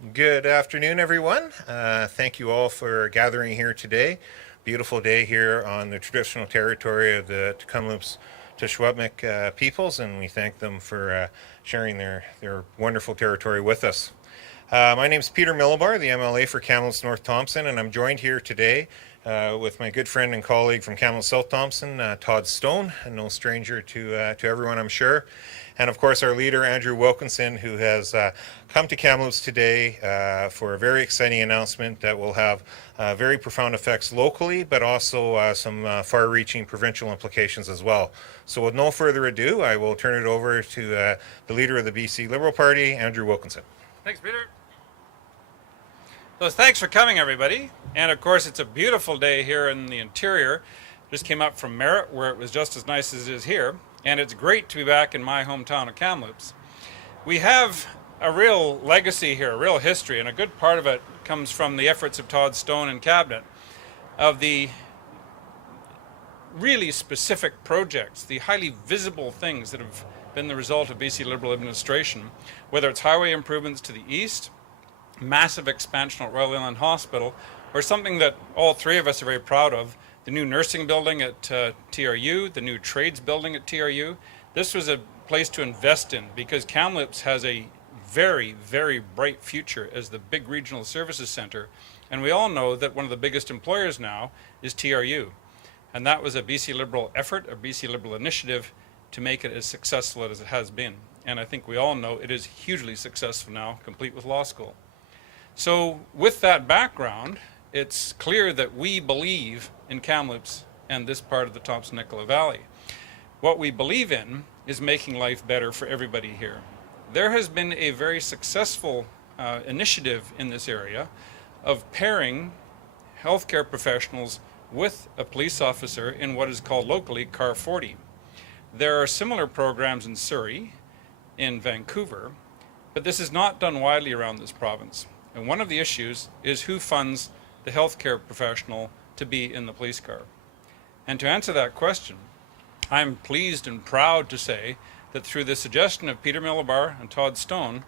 Good afternoon, everyone. Thank you all for gathering here today. Beautiful day here on the traditional territory of the Kamloops Tshwetmik peoples, and we thank them for sharing their wonderful territory with us. My name is Peter Millibar, the MLA for Kamloops North Thompson, and I'm joined here today with my good friend and colleague from Kamloops South Thompson, Todd Stone, no stranger to everyone, I'm sure. And of course, our leader, Andrew Wilkinson, who has come to Kamloops today for a very exciting announcement that will have very profound effects locally, but also some far-reaching provincial implications as well. So with no further ado, I will turn it over to the leader of the BC Liberal Party, Andrew Wilkinson. Thanks, Peter. So thanks for coming, everybody. And of course, it's a beautiful day here in the interior. Just came up from Merritt, where it was just as nice as it is here. And it's great to be back in my hometown of Kamloops. We have a real legacy here, a real history, and a good part of it comes from the efforts of Todd Stone and Cabinet, of the really specific projects, the highly visible things that have been the result of BC Liberal administration, whether it's highway improvements to the east, massive expansion at Royal Inland Hospital, or something that all three of us are very proud of, the new nursing building at TRU, the new trades building at TRU. This was a place to invest in because Kamloops has a very, very bright future as the big regional services center. And we all know that one of the biggest employers now is TRU. And that was a BC Liberal effort, a BC Liberal initiative to make it as successful as it has been. And I think we all know it is hugely successful now, complete with law school. So with that background, it's clear that we believe in Kamloops and this part of the Thompson-Nicola Valley. What we believe in is making life better for everybody here. There has been a very successful initiative in this area of pairing healthcare professionals with a police officer in what is called locally Car 40. There are similar programs in Surrey, in Vancouver, but this is not done widely around this province. And one of the issues is who funds the healthcare professional to be in the police car. And to answer that question, I'm pleased and proud to say that through the suggestion of Peter Millibar and Todd Stone,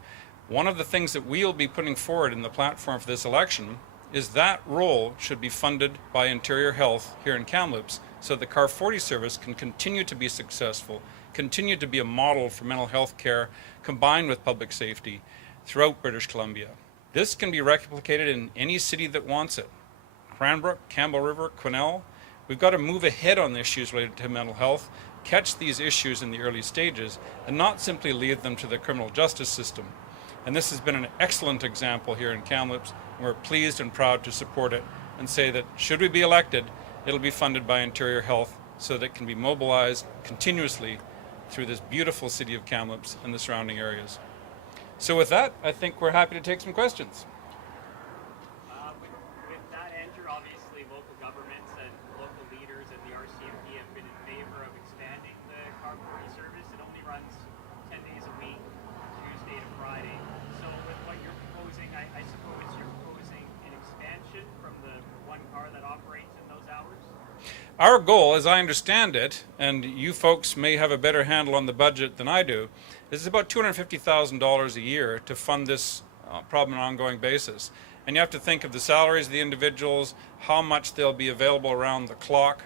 one of the things that we'll be putting forward in the platform for this election is that role should be funded by Interior Health here in Kamloops so the Car 40 service can continue to be successful, continue to be a model for mental health care combined with public safety throughout British Columbia. This can be replicated in any city that wants it. Cranbrook, Campbell River, Quesnel. We've got to move ahead on the issues related to mental health, catch these issues in the early stages, and not simply leave them to the criminal justice system. And this has been an excellent example here in Kamloops, and we're pleased and proud to support it and say that should we be elected, it'll be funded by Interior Health so that it can be mobilized continuously through this beautiful city of Kamloops and the surrounding areas. So with that, I think we're happy to take some questions. With that, Andrew, obviously local governments and local leaders and the RCMP have been in favor of expanding the Car 40 service. It only runs 10 days a week, Tuesday to Friday. So with what you're proposing, I suppose you're proposing an expansion from the one car that operates in those hours? Our goal, as I understand it, and you folks may have a better handle on the budget than I do, is about $250,000 a year to fund this problem on an ongoing basis. And you have to think of the salaries of the individuals, how much they'll be available around the clock,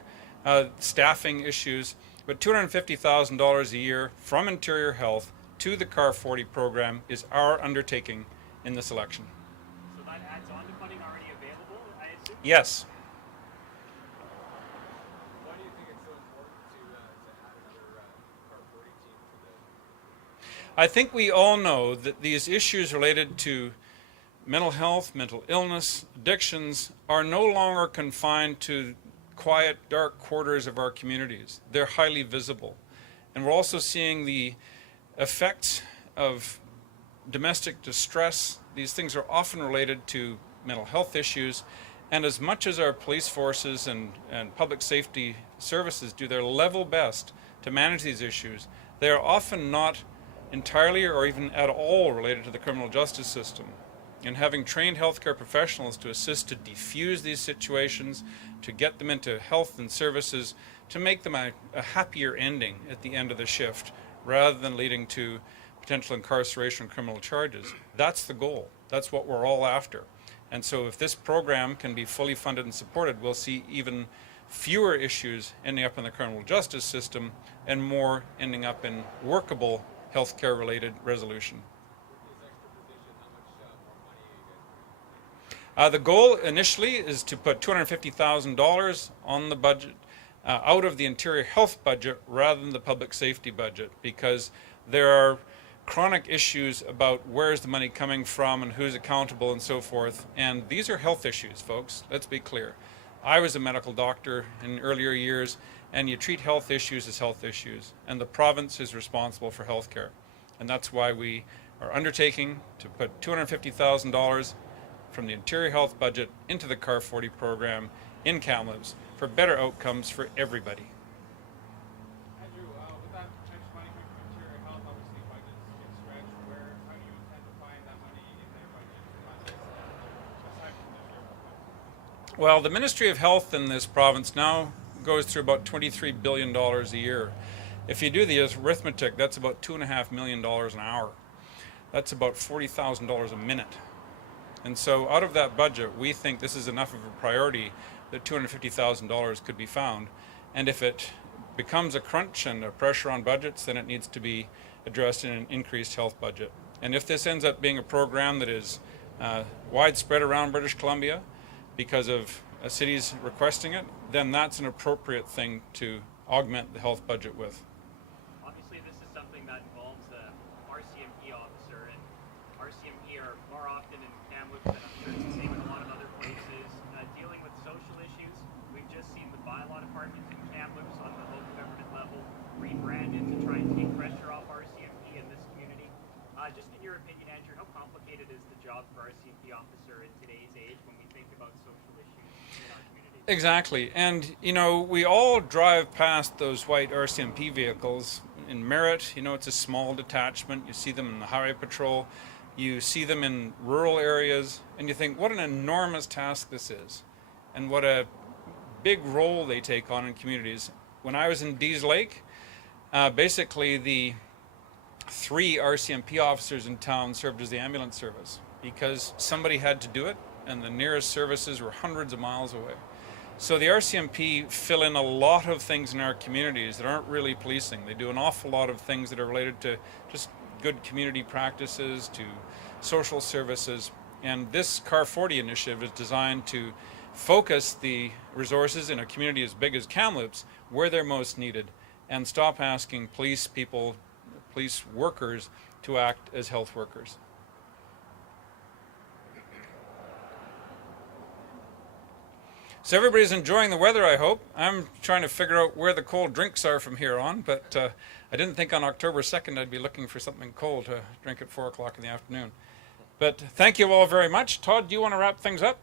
staffing issues. But $250,000 a year from Interior Health to the Car 40 program is our undertaking in this election. So that adds on to funding already available, I assume? Yes. I think we all know that these issues related to mental health, mental illness, addictions are no longer confined to quiet, dark quarters of our communities. They're highly visible. And we're also seeing the effects of domestic distress. These things are often related to mental health issues. And as much as our police forces and public safety services do their level best to manage these issues, they are often not entirely or even at all related to the criminal justice system. And having trained healthcare professionals to assist to defuse these situations, to get them into health and services, to make them a happier ending at the end of the shift, rather than leading to potential incarceration, criminal charges. That's the goal. That's what we're all after. And so if this program can be fully funded and supported, we'll see even fewer issues ending up in the criminal justice system and more ending up in workable healthcare related resolution. The goal initially is to put $250,000 on the budget out of the interior health budget rather than the public safety budget, because there are chronic issues about where's the money coming from and who's accountable and so forth. And these are health issues, folks. Let's be clear. I was a medical doctor in earlier years, and you treat health issues as health issues, and the province is responsible for health care. And that's why we are undertaking to put $250,000 from the interior health budget into the CAR 40 program in Kamloops for better outcomes for everybody. Andrew, with that potential money coming from interior health, obviously budgets get stretched. How do you intend to find that money in their budget to fund this, aside from the Ministry of Health? Well, the Ministry of Health in this province now goes through about $23 billion a year. If you do the arithmetic, that's about $2.5 million an hour. That's about $40,000 a minute. And so out of that budget, we think this is enough of a priority that $250,000 could be found. And if it becomes a crunch and a pressure on budgets, then it needs to be addressed in an increased health budget. And if this ends up being a program that is widespread around British Columbia because of cities requesting it, then that's an appropriate thing to augment the health budget with. Obviously, this is something that involves the RCMP officer, and RCMP are more often in Kamloops, and I'm sure it's the same in a lot of other places, dealing with social issues. We've just seen the bylaw department in Kamloops on the local government level rebranded to try and take pressure off RCMP in this community. Just in your opinion, Andrew, how complicated is the job for RCMP officer in today's age when we think about social issues in our community? Exactly. And, you know, we all drive past those white RCMP vehicles. In Merritt, you know, it's a small detachment. You see them in the highway patrol. You see them in rural areas. And you think, what an enormous task this is. And what a big role they take on in communities. When I was in Dease Lake, basically the 3 RCMP officers in town served as the ambulance service because somebody had to do it, and the nearest services were hundreds of miles away. So the RCMP fill in a lot of things in our communities that aren't really policing. They do an awful lot of things that are related to just good community practices, to social services. And this CAR 40 initiative is designed to focus the resources in a community as big as Kamloops where they're most needed, and stop asking police workers to act as health workers. So everybody's enjoying the weather, I hope. I'm trying to figure out where the cold drinks are from here on, but I didn't think on October 2nd I'd be looking for something cold to drink at 4 o'clock in the afternoon. But thank you all very much. Todd, do you want to wrap things up?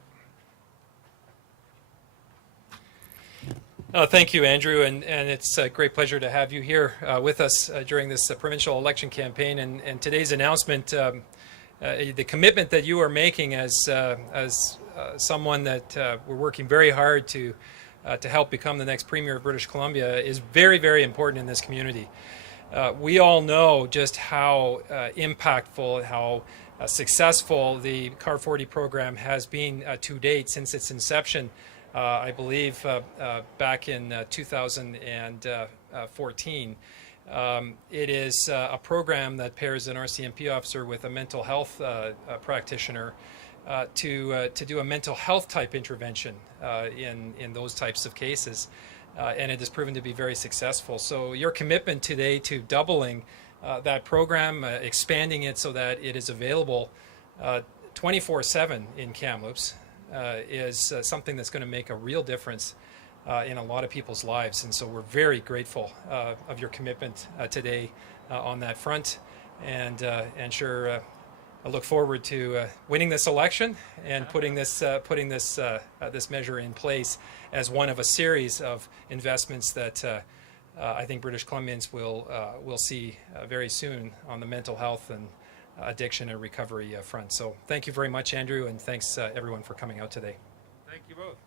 Thank you, Andrew, and it's a great pleasure to have you here with us during this provincial election campaign. And today's announcement, the commitment that you are making as someone that we're working very hard to help become the next Premier of British Columbia is very, very important in this community. We all know just how impactful, how successful the CAR 40 program has been to date since its inception. I believe back in 2014. It is a program that pairs an RCMP officer with a mental health practitioner to do a mental health type intervention in those types of cases. And it has proven to be very successful. So your commitment today to doubling that program, expanding it so that it is available 24/7 in Kamloops, is something that's going to make a real difference in a lot of people's lives. And so we're very grateful of your commitment today on that front. And sure, I look forward to winning this election and putting this measure in place as one of a series of investments that I think British Columbians will see very soon on the mental health and addiction and recovery front. So thank you very much, Andrew, and thanks everyone for coming out today. Thank you both.